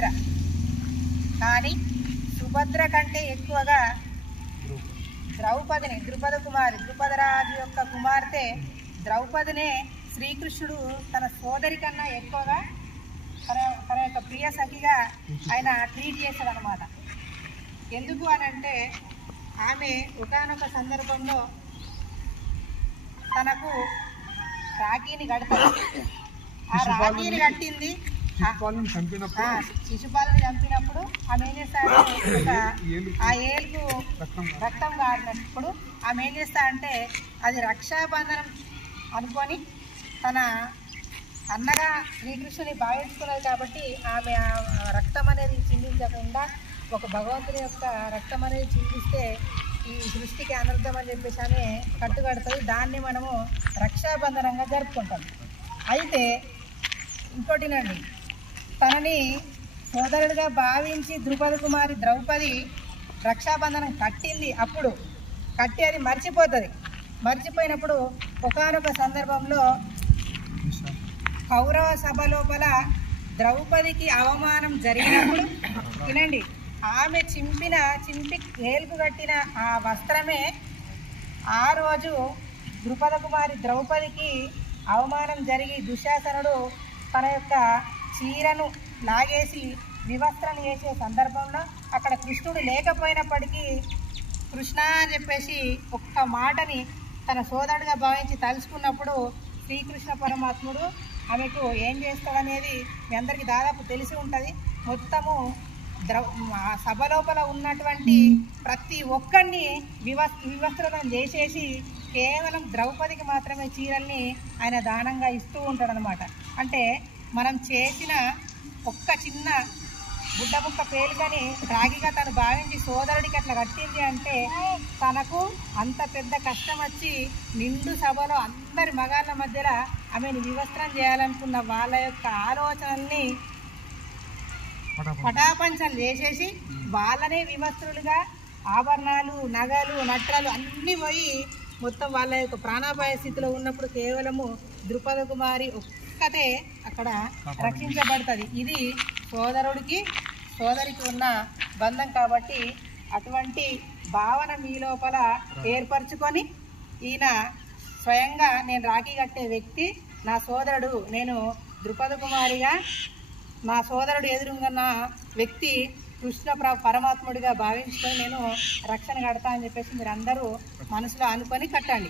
సుభద్ర. కానీ సుభద్ర కంటే ఎక్కువగా ద్రౌపదిని ద్రుపద కుమారి ద్రుపదరాజు యొక్క కుమార్తె ద్రౌపదినే శ్రీకృష్ణుడు తన సోదరి కన్నా ఎక్కువగా తన తన యొక్క ప్రియ సఖిగా ఆయన ట్రీట్ చేశాడనమాట ఎందుకు అని అంటే ఆమె ఒకనొక సందర్భంలో తనకు రాఖీని కడతారు. ఆ రాఖీని కట్టింది వాళ్ళని చంపినప్పుడు? ఆ, శిశుపాలని చంపినప్పుడు ఆమె ఏం ఏలు ఆ ఏలుకు రక్తం కారినప్పుడు ఆమె ఏం చేస్తా అంటే అది రక్షాబంధనం అనుకొని తన అన్నగా శ్రీకృష్ణుని భావించుకున్నది కాబట్టి ఆమె ఆ రక్తం అనేది చిందించకుండా ఒక భగవంతుని యొక్క రక్తం అనేది చిందిస్తే ఈ సృష్టికి అనర్థం అని చెప్పేసి ఆమె కట్టుకడుతుంది దాన్ని మనము రక్షాబంధనంగా జరుపుకుంటాం. అయితే ఇంకోటినండి తనని సోదరుడిగా భావించి ద్రుపద కుమారి ద్రౌపది రక్షాబంధనం కట్టింది. అప్పుడు కట్టి అది మర్చిపోతుంది. మర్చిపోయినప్పుడు ఒకానొక సందర్భంలో కౌరవ సభ లోపల ద్రౌపదికి అవమానం జరిగినప్పుడు వినండి ఆమె చింపిన చింపి ఏలుకు కట్టిన ఆ వస్త్రమే ఆ రోజు ద్రుపద కుమారి ద్రౌపదికి అవమానం జరిగి దుశాసనుడు తన యొక్క చీరను లాగేసి వివస్త్రం చేసే సందర్భంలో అక్కడ కృష్ణుడు లేకపోయినప్పటికీ కృష్ణ అని చెప్పేసి ఒక్క మాటని తన సోదరుడిగా భావించి తలుచుకున్నప్పుడు శ్రీకృష్ణ పరమాత్ముడు ఆమెకు ఏం చేస్తాడనేది మీ అందరికీ దాదాపు తెలిసి ఉంటుంది. మొత్తము ద్రవ సభ లోపల ఉన్నటువంటి ప్రతి ఒక్కరిని వివస్ వివస్త్రం చేసేసి కేవలం ద్రౌపదికి మాత్రమే చీరల్ని ఆయన దానంగా ఇస్తూ ఉంటాడనమాట అంటే మనం చేసిన ఒక్క చిన్న గుడ్డ ముక్క పేలుకని రాగిగా తను భావించి సోదరుడికి అట్లా కట్టింది అంటే తనకు అంత పెద్ద కష్టం వచ్చి నిండు సభలో అందరి మగాళ్ళ మధ్యలో ఆమెను వివస్త్రం చేయాలనుకున్న వాళ్ళ యొక్క ఆలోచనల్ని పటాపంచం చేసేసి వాళ్ళనే వివస్త్రులుగా ఆభరణాలు నగలు నట్రాలు అన్నీ పోయి మొత్తం వాళ్ళ యొక్క ప్రాణాపాయ స్థితిలో ఉన్నప్పుడు కేవలము ద్రుపద కుమారి ఒక్కతే అక్కడ రక్షించబడుతుంది. ఇది సోదరుడికి సోదరికి ఉన్న బంధం కాబట్టి అటువంటి భావన మీ లోపల ఏర్పరచుకొని ఈయన స్వయంగా నేను రాఖీ కట్టే వ్యక్తి నా సోదరుడు నేను ద్రుపద కుమారిగా నా సోదరుడు ఎదురున్న వ్యక్తి కృష్ణ పరమాత్ముడిగా భావించుకొని నేను రక్షణ కడతా అని చెప్పేసి మీరు అందరూ మనసులో అనుకొని కట్టండి